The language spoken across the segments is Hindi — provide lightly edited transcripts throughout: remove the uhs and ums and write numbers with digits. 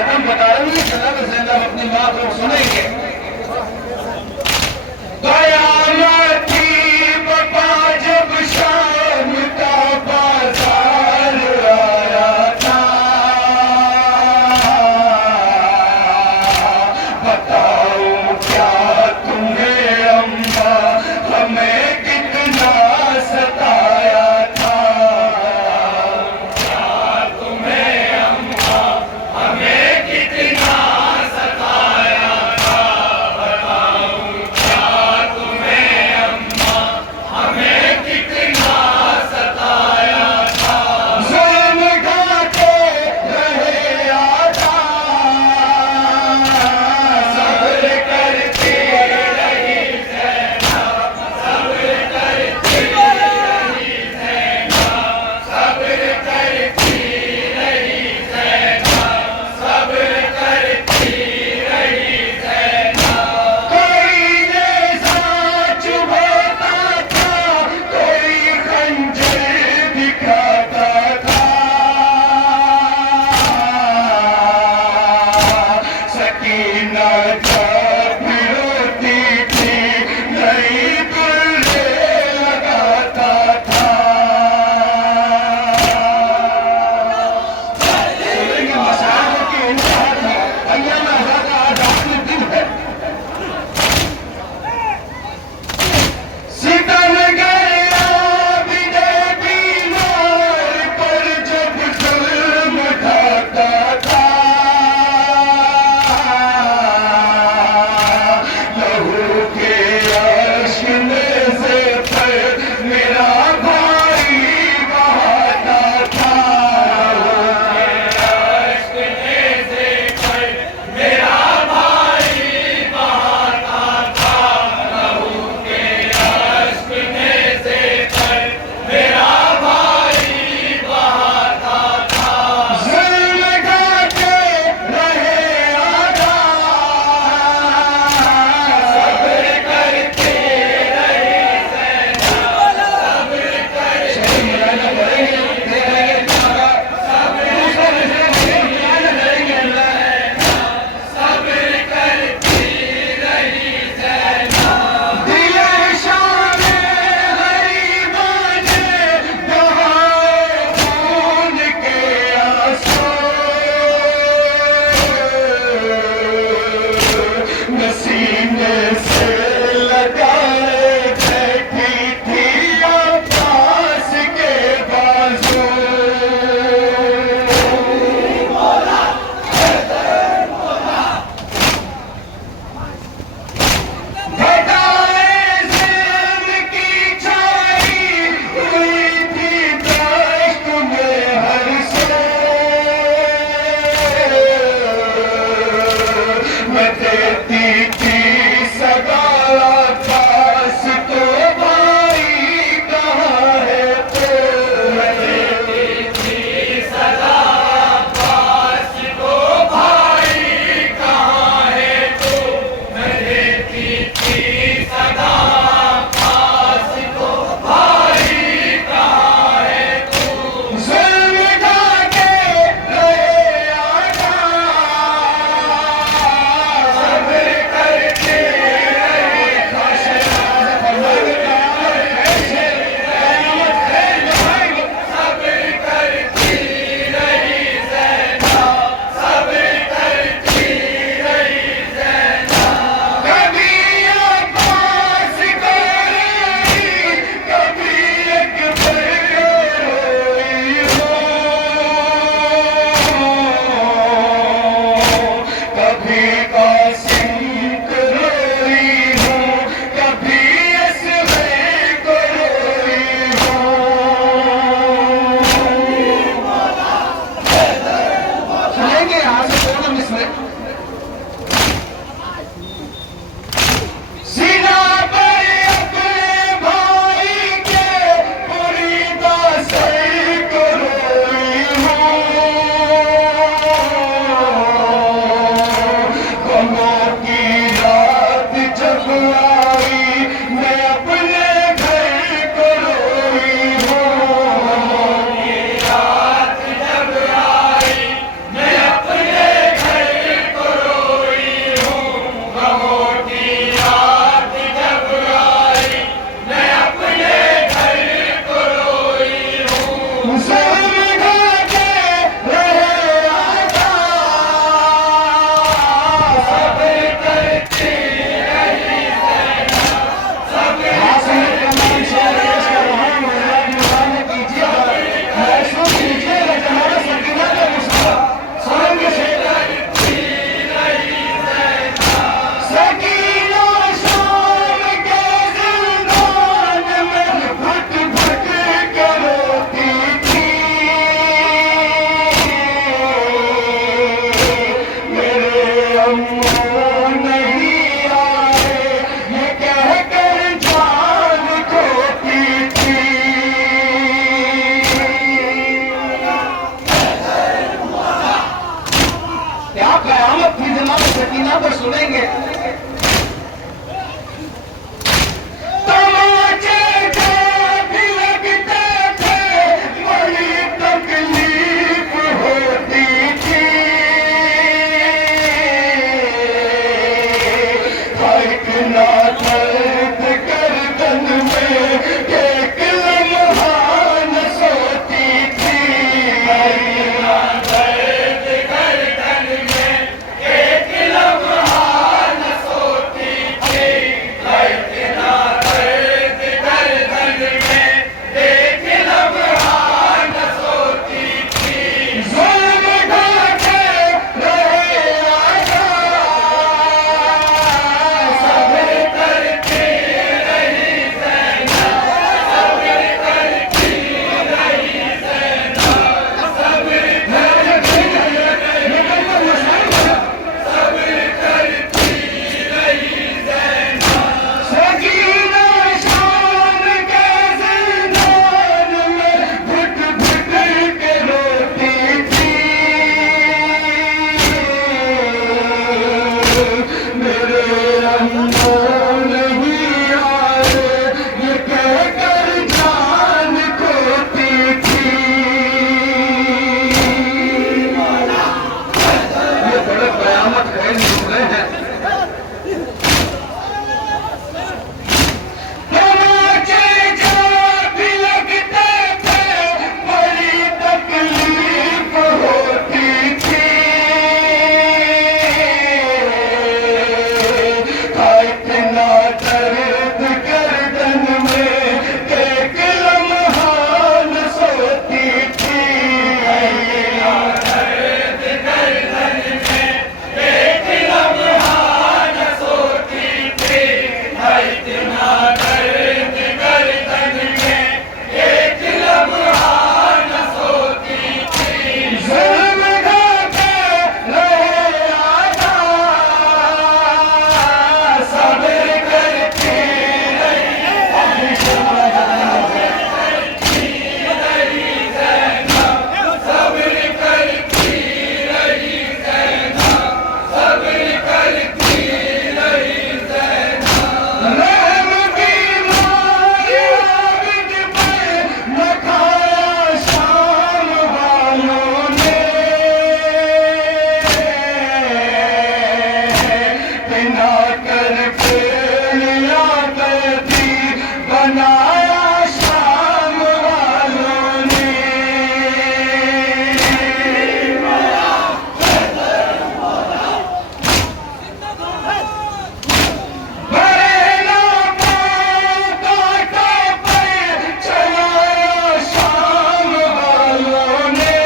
सितम बता रहे हैं कि लग ज़ैनब अपनी माँ को सुनेंगे। कयामत की बपा जब शाम का बाजार आया था, बताओ क्या तुम्हें अम्मा हमें कितना सताया था, क्या तुम्हें अम्मा हमें कितना सताया था, बताओ क्या तुम्हें अम्मा हमें कितना सताया था। ज़ुल्म ढाके रहे आका, सब्र करती रही ज़ैनब, सब्र करती रही ज़ैनब, सब्र करती रही ज़ैनब, सब्र करती रही ज़ैनब। कोई नेज़ा चुभाता था, कोई खंजर दिखाता था, सकीना जब रोती थी नई दुल्हे लगाता था। सुनेंगे मसाइल की इंतहा था, अय्याम आज़ाद आज आखिरी दिन है। सितम गया बिदे बीमार पर जब जुल्म ढाता था, लहू के अश्क से पर मेरा भाई बहाता था, लहू के अश्क से पर मेरा भाई बहाता था, लहू के अश्क से पर मेरा भाई बहाता था। ज़ुल्म ढाके रहे आका, सब्र करती रही ज़ैनब, सब्र करती सब्र करती रही ज़ैनब। दिले शान गरीबा ने बहाए खून के आंसू, नसीने से लगाए बैठी थी अब्बास के बाजू। घटाए ज़िल्म की छाई हुई थी दश्त में हर से, मैं देती थी सदा अब्बास को भाई कहाँ है तो, मैं देती थी सदा अब्बास को भाई कहाँ है तो, मैं देती थी सदा अब्बास को भाई कहाँ है तो। ज़ुल्म ढाके रहे आका, सब्र करती रही सब्र करती रही ज़ैनब, सब्र करती रही ज़ैनब। कभी अब्बास को रोई, कभी अकबर को रोई हो, कभी कासिम को रोई हो, कभी असग़र को रोई हो। सुनेंगे यहाँ से दोनों मिसरे। सीना पर अपने भाई के मुरीदा सर को रोई हो, गमों की रात जब आई मैं अपने घर को रोई हो, गमों की रात जब आई मैं अपने घर क्या कयामत की जनाब सकीना को सुनेंगे। तमाचे जब लगते थे बड़ी तकलीफ होती थी, इतना दर्द गर्दन में एक लम्हा न सोती थी, इतना दर्द गर्दन में एक लम्हा न सोती थी, इतना दर्द गर्दन में एक लम्हा न सोती थी। जुल्म ढाके रहे आज़ाद, सब्र करती रही ज़ैनब, सब्र करती रही ज़ैनब, सब्र करती रही ज़ैनब। सकीना शाम के ज़िंदान में घुट घुट के रोती थी, मेरे अंदर नहीं आए ये कहकर जान खोती थी। ये बड़े कयामत खेल जुमले हैं। तमाचे जब लगते थे बड़ी तकलीफ होती थी, इतना दर्द गर्दन में एक लम्हा न सोती थी, इतना दर्द गर्दन में एक लम्हा न सोती थी, इतना दर्द गर्दन में एक लम्हा न सोती थी। जुल्म ढाके रहे आज़ाद, सब्र करती रही ज़ैनब, सब्र करती रही ज़ैनब, सब्र करती रही ज़ैनब। रहम की मारी आबिद पर न खाया शाम वालों ने, बिना कर फेलिया करती बनाया शाम वालों ने। बरेला पाँव कांटों पर चलाया शाम वालों ने,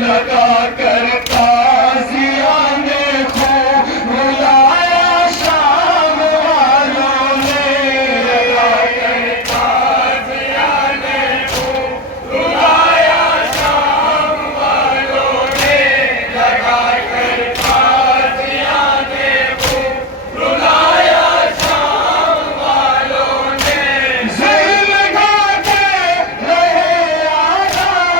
लगा कर ताज़ियाने खूब रुलाया शाम वालों ने, लगा कर ताज़ियाने खूब रुलाया शाम वालों ने, लगा कर ताज़ियाने खूब रुलाया शाम वालों ने। जुल्म ढाके रहे आज़ाद,